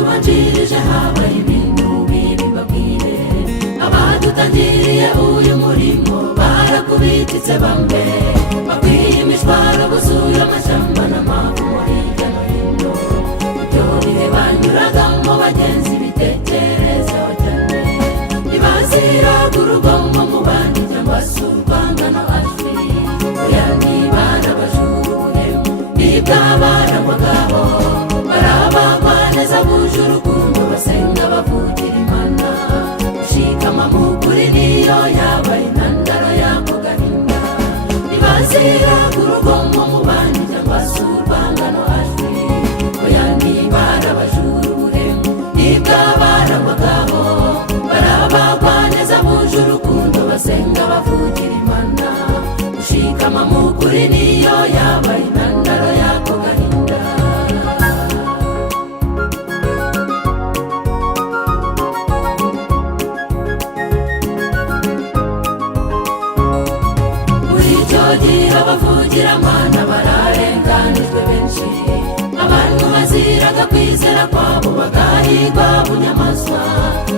abatubanjirije habaye ibintu bibi mbabwire. Abadutangiriye uyu murimo barakubititse bamwe, bakwiye imishwaro buzuye amashyamba n'amavumo hirya no hino. Ibyo bihe banyuragamo bagenzi bitekerezeho cyane, ntibaziraga urugomo mu bandi cyangwa se urwangano ajwi. Oya ntibarabajura ubuhemu bw'abarangwagaho, barabagwa neza buje urukundo basenga bavugira Imana. Gushikama mu kuri niyo yabaye intandaro y'ako gahinda, ntibaziraga urugomo mu bandi cyangwa se urwangano ajwi. Oya ntibarabajura ubuhemu bw'abarangwagaho, barabagwa neza buje urukundo basenga bavugira Imana. Gushikama mu kuri niyo yabaye intandaro y'ako gahinda. Muri icyo gihe abavugiramana bararenganijwe benshi, abantu baziraga kwizera kwabo bagahigwa bunyamaswa.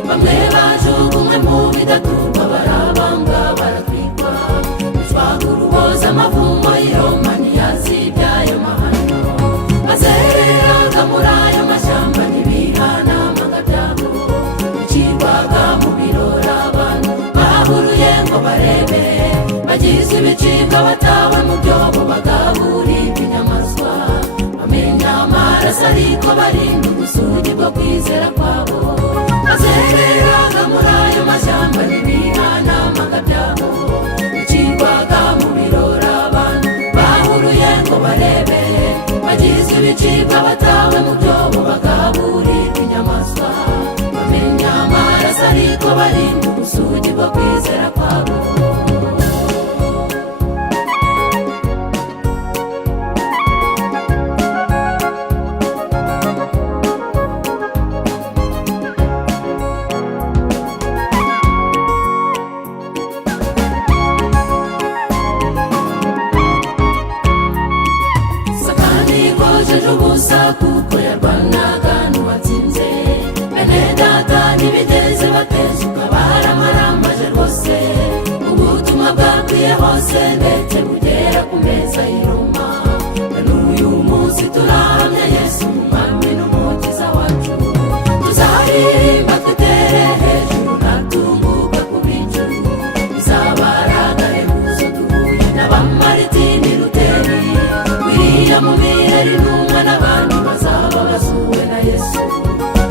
Bamwe bajugunywe mu bidaturwa, barabambwa baratwikwa. Uruboza amavumo y'i Roma ntiyazibyaye amahano, bazereraga muri ayo mashyamba ntibihanamaga byabo. Bicirwaga mu birori abantu bahuruye ngo barebe, bagize ibicibwa batawe mu byobo bagaburirwa inyamaswa. Bamenya amaraso ariko barinda ubusugi bwo kwizera kwabo, bazereraga muri ayo mashyamba ntibihanamaga byabo. Bicirwaga mu birori abantu bahuruye ngo barebe, bagize ibicibwa batawe mu byobo bagaburirwa inyamaswa. Bamenya amaraso ariko barinda ubusugi bwo kwizera kwabo. Ubusa kuko yarwanaga n'uwatsinze, bene data ntibigeze batezuka baramaramaje rwose. Ubutumwa bwakwiye hose ndetse bugera ku meza y'i Roma. N'uyu munsi turahamya Yesu umwami n'umukiza wacu, tuzaririmba twitere hejuru natunguka ku bicu. Bizabaragare muzo duhuye n'abamaritini Luteri, William Miheri n'abandi bazaba basuwe na Yesu.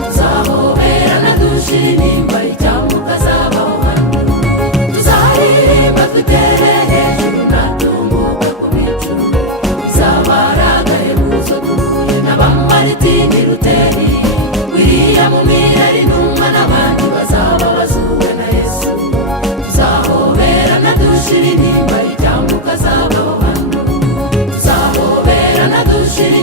Tuzahoberana dushira inimba icyamuka azabaho hano, tuzaririmba twitere hejuru natunguka ku bicu. Bizabaragare muzo duhuye n'abamaritini Luteri, William Miheri n'abandi bazaba basuwe na Yesu. Tuzahoberana dushira inimba icyamuka azabaho hano, tuzahoberana dushira